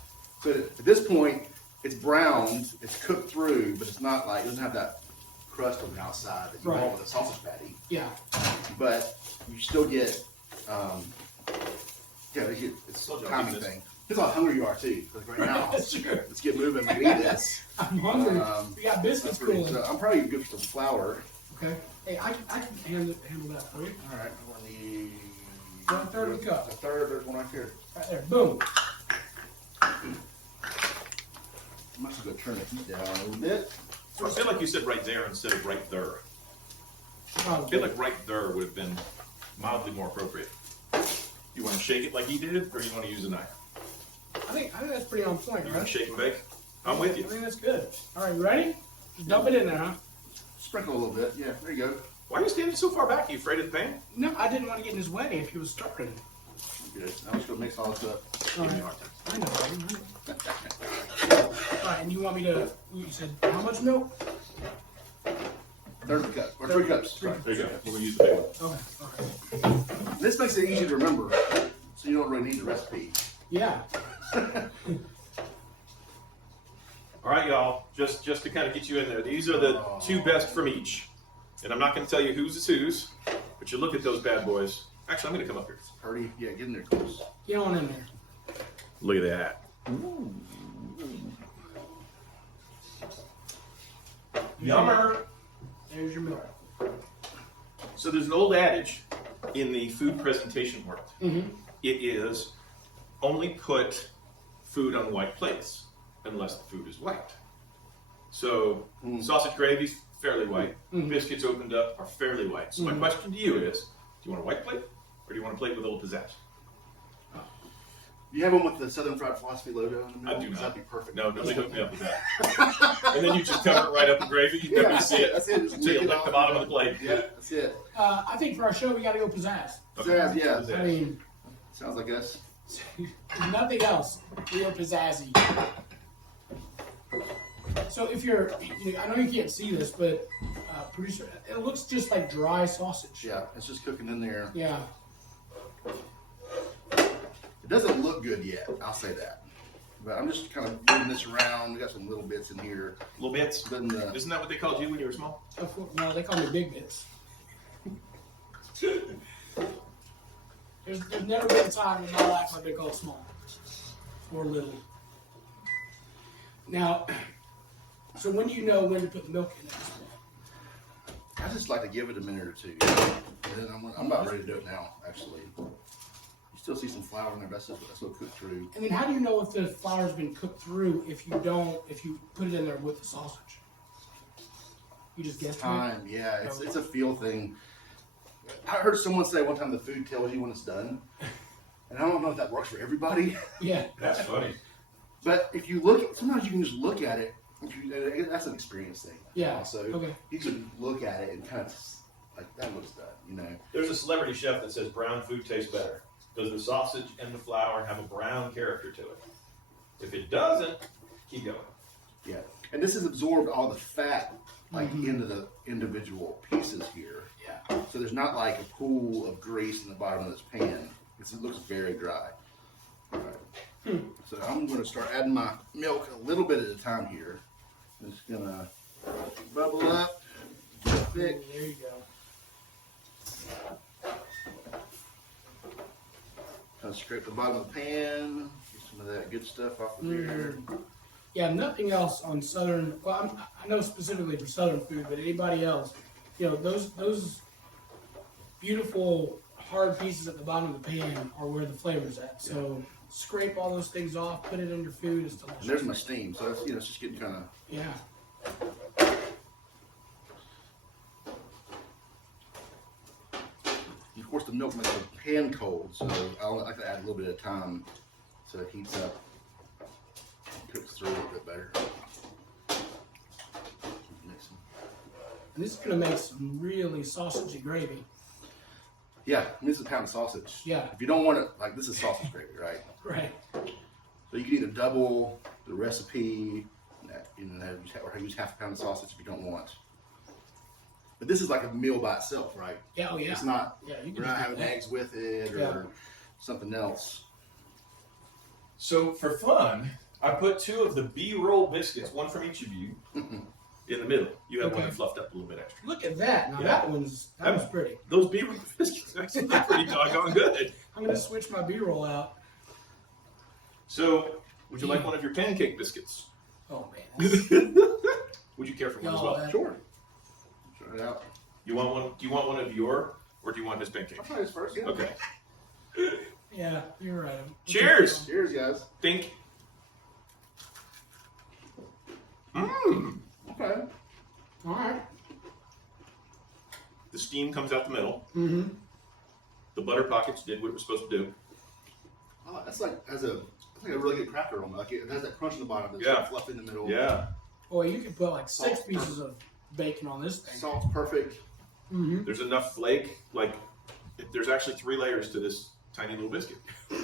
So at this point, it's browned, it's cooked through, but it's not like, it doesn't have that crust on the outside that you Right. want with a sausage patty. Yeah. But you still get, it's Told a you I'll timing eat this. thing. Depends how hungry you are too. Like right now, That's true. let's get moving. We need this. I'm hungry. Um, We got biscuits That's pretty, cooling. so I'm probably good for some flour. Okay. Hey, I can handle that for you. All right, I'm gonna need 1/3 of the cup. A third. There's one right here. Right there. Boom. I must have to turn the heat down a little bit. So I feel like you said right there instead of right there. I Probably. feel like right there would have been mildly more appropriate. You want to shake it like he did, or you want to use a knife? I think that's pretty on point, You want right? to shake and bake? I'm with I you. think that's good. All right, you ready? Just dump it in there, huh? Sprinkle a little bit. Yeah, there you go. Why are you standing so far back? Are you afraid of the pan? No, I didn't want to get in his way if he was starting. Good. I'm just gonna mix all this up. All Give me right. a hard time. I know. All right, and you want me to? You said how much milk? Third of a cup or 3 cups. Three. There you go. We're going to use the big one. Okay. Okay. This makes it easy to remember, so you don't really need the recipe. Yeah. All right, y'all. Just to kind of get you in there. These are the 2 best from each. And I'm not going to tell you whose is whose, but you look at those bad boys. Actually, I'm going to come up here. Purdy, yeah, get in there close. Get on in there. Look at that. Yummer. There's your milk. So there's an old adage in the food presentation world. Mm-hmm. It is only put food on white plates unless the food is white. So sausage gravy's fairly white. Biscuits opened up are fairly white. So my question to you is, do you want a white plate or do you want a plate with a little pizzazz? You have one with the Southern Fried Philosophy logo in the middle? I do not. That'd be perfect. No, nobody hooked me up with that. And then you just cover it right up in gravy. You never see it. That's it. Just Until you lick it lick off the bottom of and the plate. Yeah, that's it. I think for our show, we got to go pizzazz. Pizzazz, yeah. Pizzazz. I mean, Sounds like us. nothing else. Real pizzazzy. So if I know you can't see this, but producer, it looks just like dry sausage. Yeah, it's just cooking in there. Yeah. It doesn't look good yet, I'll say that. But I'm just kind of moving this around. We got some little bits in here. Little bits. But Isn't that what they called you when you were small? No, they call me Big Bits. There's never been a time in my life I've been called small or little. Now, so when do you know when to put the milk in it? I just like to give it a minute or two. And then I'm about ready to do it now, actually. You still see some flour in there, but that's what cooked through. And then how do you know if the flour's been cooked through if you put it in there with the sausage? You just guess Time, yeah, it's a feel thing. I heard someone say one time the food tells you when it's done. And I don't know if that works for everybody. Yeah. That's funny. But if you look, sometimes you can just look at it. That's an experience thing. Yeah. Also, Okay. you can look at it and kind of like that looks done, you know. There's a celebrity chef that says brown food tastes better. Does the sausage and the flour have a brown character to it? If it doesn't, keep going. Yeah, and this has absorbed all the fat into the individual pieces here. Yeah. So there's not like a pool of grease in the bottom of this pan. It looks very dry. All right. So I'm going to start adding my milk a little bit at a time here. I'm just going to bubble up, thick. There you go. Kind of scrape the bottom of the pan, get some of that good stuff off of here. Yeah, nothing else on Southern. Well, I know specifically for Southern food, but anybody else, those beautiful hard pieces at the bottom of the pan are where the flavor's at. So scrape all those things off, put it in your food. It's delicious. And there's my steam, so that's, it's just getting kind of. Yeah. Of course, the milk makes the pan cold, so I like to add a little bit at a time so it heats up, cooks through a little bit better. And this is going to make some really sausagey gravy. Yeah, and this is a pound of sausage. Yeah. If you don't want it, like this is sausage gravy, right? Right. So you can either double the recipe, or use half a pound of sausage if you don't want. But this is like a meal by itself, right? Yeah, oh yeah. It's not, Yeah, you can we're not just do having that. eggs with it or something else. So for fun, I put 2 of the B-roll biscuits, one from each of you, in the middle. You have one Okay. that fluffed up a little bit extra. Look at that. Now Yeah. that one's pretty. Those B-roll biscuits actually look pretty doggone good. I'm going to switch my B-roll out. So, would you like one of your pancake biscuits? Oh man. Would you care for one as No, well? that- Sure. Try it out. You want one? Do you want one of your, or do you want his pancake? I'll try this first, yeah. Okay. Yeah, you're right. Cheers. Cheers, guys. Think. Mmm. Okay. All right. The steam comes out the middle. Mm-hmm. The butter pockets did what it was supposed to do. Oh, that's like a really good cracker on it. Like it has that crunch in the bottom, there's Yeah. some fluff in the middle. Yeah. Boy, you could put like 6 pieces of bacon on this thing. Salt's perfect. Mm-hmm. There's enough flake. Like, there's actually 3 layers to this tiny little biscuit. Sorry.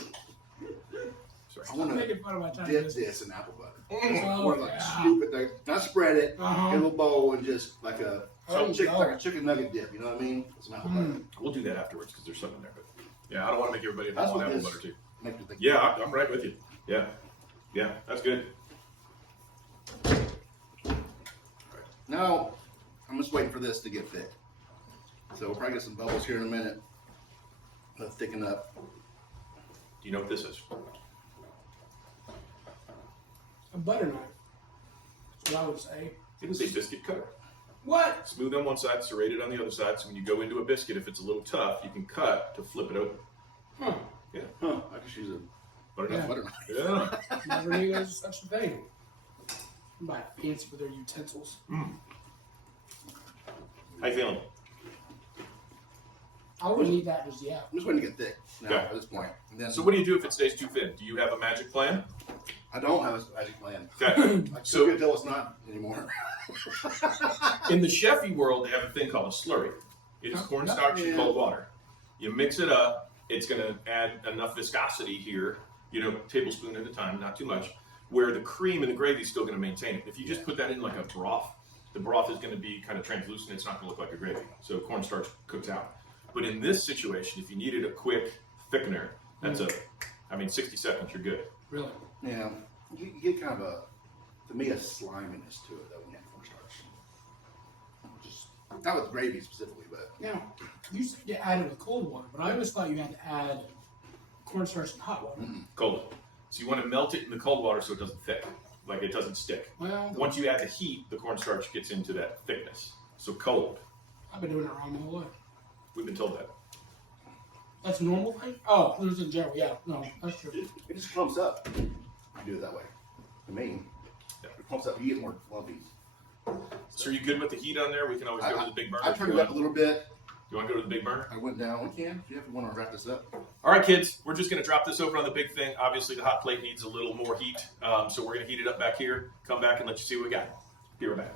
I I'm want to making fun of my tiny dip biscuit. this in apple butter. Oh, Or like yeah. scoop it there, not spread it Uh-huh. in a little bowl and just like a There you go. like a chicken nugget dip. You know what I mean? With some apple butter. We'll do that afterwards because there's some in there. But yeah, I don't want to make everybody That's want what apple this- butter too. Make me think. Yeah, I'm right with you. Yeah. Yeah, that's good. Now, I'm just waiting for this to get thick. So we'll probably get some bubbles here in a minute. Let's thicken up. Do you know what this is? A butter knife. That's what I would say. It is a biscuit cutter. What? Smooth on one side, serrated on the other side. So when you go into a biscuit, if it's a little tough, you can cut to flip it open. Huh. Yeah. Huh, I could use a Butter Yeah. knife. butter knife. Yeah. Never knew there was such a thing. Somebody fancy with their utensils. How you feeling? I wouldn't eat that just yet. I'm just waiting to get thick now Okay. at this point. And then, So what do you do if it stays too thin? Do you have a magic plan? I don't have a magic plan. Okay. I So cook it until it's not anymore. in the chefy world, they have a thing called a slurry. It is cornstarch and cold water. You mix it up. It's going to add enough viscosity here, tablespoon at a time, not too much, where the cream and the gravy is still going to maintain it. If you just put that in like a broth, the broth is going to be kind of translucent. It's not going to look like a gravy. So cornstarch cooks out. But in this situation, if you needed a quick thickener, that's 60 seconds, you're good. Really? Yeah, you get kind of to me, a sliminess to it though when you have cornstarch. Just not with gravy specifically, but Now, you said you add it with cold water, but I always thought you had to add cornstarch in hot water. Cold. So you want to melt it in the cold water so it doesn't thick, like it doesn't stick. Well, Once you add the heat, the cornstarch gets into that thickness. So cold. I've been doing it wrong the whole way. We've been told that. That's a normal thing? Oh, there's in general, yeah. No, that's true. it just clumps up. You do it that way. To me, it clumps up. You get more lumpies. So are you good with the heat on there? We can always go to the big burner. I turned it up a little bit. You want to go to the big burner? I went down. We can. If you want to wrap this up. All right, kids. We're just going to drop this over on the big thing. Obviously, the hot plate needs a little more heat. So we're going to heat it up back here. Come back and let you see what we got. Be right back.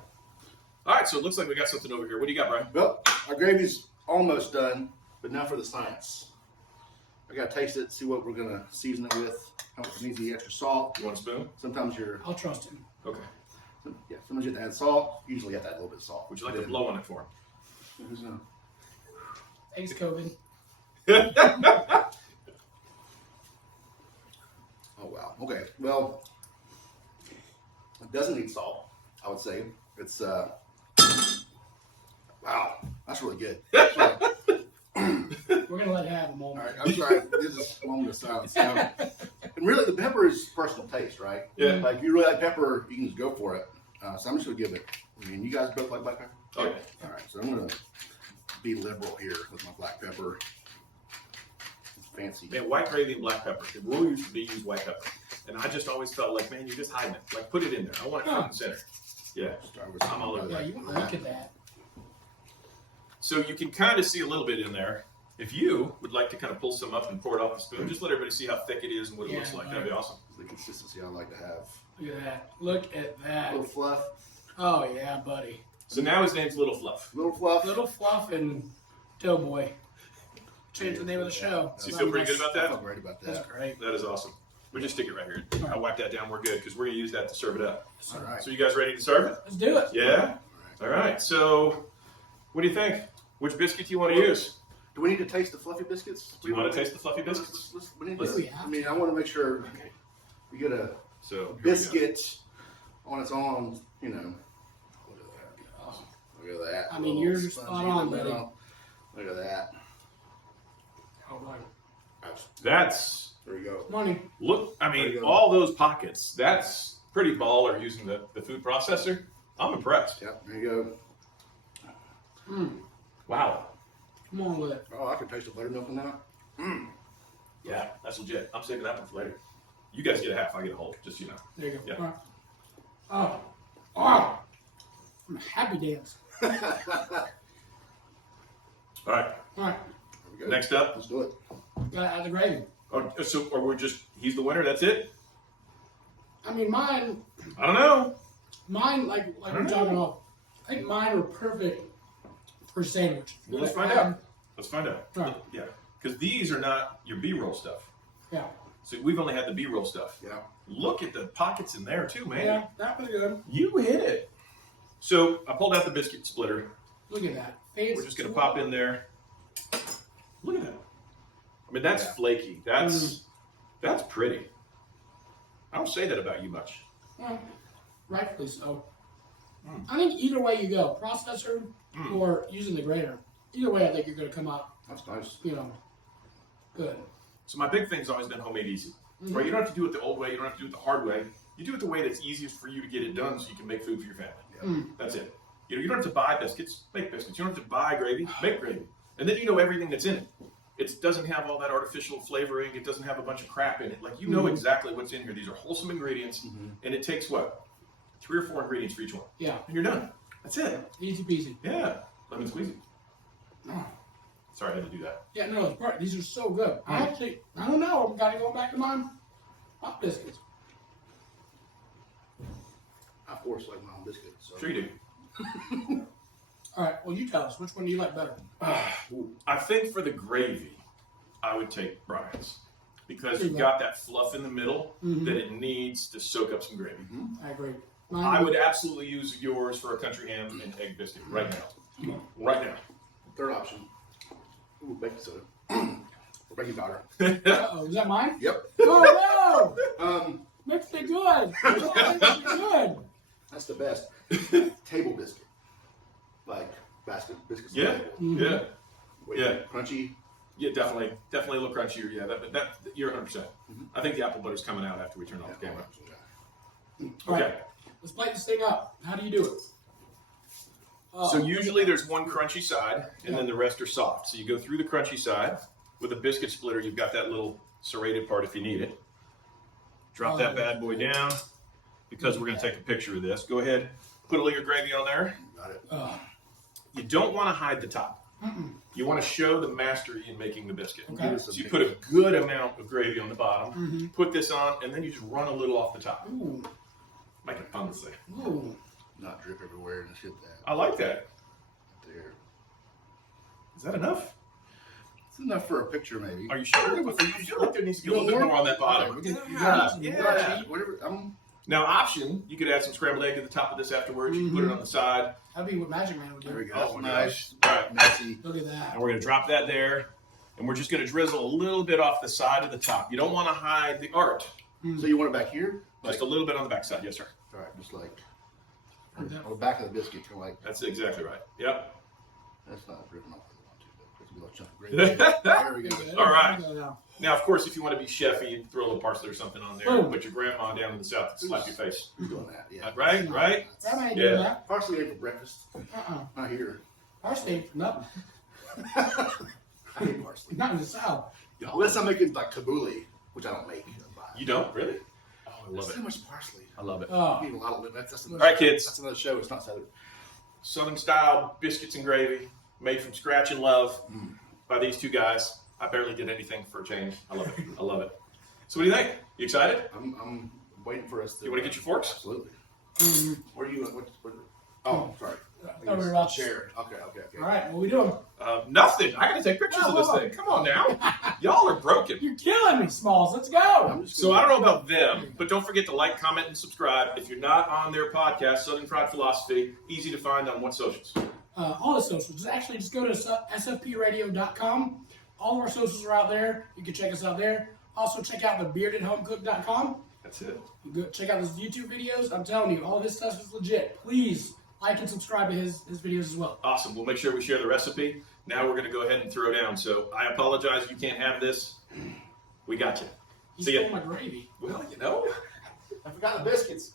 All right. So it looks like we got something over here. What do you got, Brian? Well, our gravy's almost done, but now for the science. I got to taste it, see what we're going to season it with. How much needs the extra salt. You want a spoon? Sometimes I'll trust him. Okay. sometimes you have to add salt. Usually you have to add a little bit of salt. Would you like to blow on it for him? Who's know? Thanks, COVID. Oh wow. Okay. Well, it doesn't need salt. I would say it's wow. That's really good. We're gonna let it have a All moment. right. I'm sorry. This is a moment of silence. And really, the pepper is personal taste, right? Yeah. Like if you really like pepper, you can just go for it. So I'm just gonna give it. I mean, you guys both like black pepper. Oh, yeah. All right. So I'm gonna be liberal here with my black pepper. Fancy. Man, white gravy and black pepper. The rule used to be use white pepper. And I just always felt like, man, you're just hiding it. Like, put it in there. I want it front and center. Yeah. Start with I'm all over Yeah, you want to look at that. So you can kind of see a little bit in there. If you would like to kind of pull some up and pour it off the spoon, just let everybody see how thick it is and what it looks like. That'd be awesome. The consistency I like to have. Look at that. Look at A that. little fluff. Oh yeah, buddy. So now his name's Little Fluff. Little fluff. Little Fluff and Doughboy. Change the name of the show. So you feel pretty good about I that? feel great about That's that. great. That is awesome. We just stick it right here. I'll wipe that down. We're good because we're going to use that to serve it up. All right. So you guys ready to serve it? Let's do it. Yeah? All right. So what do you think? Which biscuit do you want to use? Do we need to taste the fluffy biscuits? Do you want to taste the fluffy biscuits? We need Let's to, see. I mean, I want to make sure we get a So here we go. biscuit on its own, you know. Oh, Look at that. I mean, Little you're spongy spot in the on, buddy. middle. Look at that. oh my. That's There we go. Money. look. I There you mean, go. all those pockets. That's pretty baller using the food processor. I'm impressed. Yep, there you Wow. Come on with it. go. Oh, I can taste the buttermilk in that. Yeah, that's legit. I'm saving that one for later. You guys get a half. I get a whole. Just so you know. There you go. Yeah. All right. Oh. I'm a happy dance. All right. All right. There we go. Next up. Let's do it. Gotta add the gravy. Or we're just. He's the winner. That's it. I mean, mine, I don't know. like we're talking about. I think mine were perfect for a sandwich. Well, let's find out. Let's find out. All right. Yeah, because these are not your B-roll stuff. Yeah. So we've only had the B-roll stuff. Yeah. Look at the pockets in there too, man. Yeah, that was good. You hit it. So I pulled out the biscuit splitter. Look at that. Fancy. We're just gonna pop in there. Look at that. I mean, that's flaky. That's pretty. I don't say that about you much. Well, rightfully so. I think either way you go, processor or using the grater, either way I think you're going to come out, That's nice. good. So my big thing's always been homemade easy. Right? You don't have to do it the old way. You don't have to do it the hard way. You do it the way that's easiest for you to get it done so you can make food for your family. That's it. You don't have to buy biscuits, make biscuits. You don't have to buy gravy, make gravy. And then you know everything that's in it. It doesn't have all that artificial flavoring. It doesn't have a bunch of crap in it. Like, you know exactly what's in here. These are wholesome ingredients. And it takes, what, 3 or 4 ingredients for each one. Yeah. And you're done. That's it. Easy peasy. Yeah. Lemon squeezy. Oh, Sorry I had to do that. Yeah, no, it's part. These are so good. I don't know. I'm kind of going back to my hot biscuits. I of course like my own biscuits. So. Sure you do. All right. Well, you tell us. Which one do you like better? I think for the gravy, I would take Brian's. Because There you you've go. got that fluff in the middle that it needs to soak up some gravy. I agree. I would absolutely use yours for a country ham and egg biscuit right now. Right now. Third option. Ooh, baking soda. Or baking powder. Uh-oh, is that mine? Yep. Oh no! Um, Mix it good. Mix it good. that's the best. Table biscuit. Like basket biscuits. Yeah, yeah, Wait, yeah. Crunchy. Yeah, definitely a little crunchier. Yeah, that you're 100%. I think the apple butter's coming out after we turn off the camera. All Okay. right. Let's plate this thing up. How do you do it? So usually there's one crunchy side, and then the rest are soft. So you go through the crunchy side with a biscuit splitter. You've got that little serrated part if you need it. Drop that bad boy down because we're going to take a picture of this. Go ahead, put a little of your gravy on there. Got it. You don't want to hide the top. You want to show the mastery in making the biscuit. Okay. So you put a good amount of gravy on the bottom, put this on, and then you just run a little off the top. Ooh. Make it fun to say. Ooh. Not drip everywhere and shit that. I like that. There. Is that enough? It's enough for a picture, maybe. Are you sure? I feel like there needs to be a little bit more on that bottom. Okay, Yeah. Whatever. Now, option, you could add some scrambled egg to the top of this afterwards. You can put it on the side. That'd be what Magic Man would do. There we go. Oh, That's my nice. All right. Messy. Look at that. And we're going to drop that there. And we're just going to drizzle a little bit off the side of the top. You don't want to hide the art. So you want it back here? Just a little bit on the back side. Yes, sir. All right, just like Like that. on the back of the biscuit, kind of like That's exactly right. Yep. that's not dripping off the one too, but it's a little chunk of gravy. There we go. All right. There we go now. Now, of course, if you want to be chefy, you throw a little parsley or something on there. Boom. Put your grandma down in the south and slap your face. Who's doing that? Yeah. Right? Right? Grandma ain't Yeah. doing that. Parsley ate for breakfast. Not here. Parsley ain't for nothing. I hate parsley. Not in the South. Unless I'm making like tabbouleh, which I don't make. You don't? Really? Oh, I love There's it. so much parsley. I love it. Oh. I need a lot of that's All right, kids. That's another show. It's not southern. Southern style biscuits and gravy made from scratch and love by these two guys. I barely did anything for a change. I love it. I love it. So what do you think? You excited? I'm waiting for us to. You want to get your forks? Absolutely. Where are you? Oh, sorry. I thought we were about to- share. Okay. All right, what we doing? Nothing. I got to take pictures of this thing. Come on now. Y'all are broken. You're killing me, Smalls. Let's go. I'm just So gonna- I don't know about them, but don't forget to like, comment, and subscribe. If you're not on their podcast, Southern Fried Philosophy, easy to find on what socials? All the socials. Actually, just go to sfpradio.com. All of our socials are out there. You can check us out there. Also, check out thebeardedhomecook.com. That's it. You go check out his YouTube videos. I'm telling you, all this stuff is legit. Please like and subscribe to his videos as well. Awesome. We'll make sure we share the recipe. Now we're going to go ahead and throw down. So I apologize. You can't have this. We got you. You See ya. stole my gravy. Well, you know. I forgot the biscuits.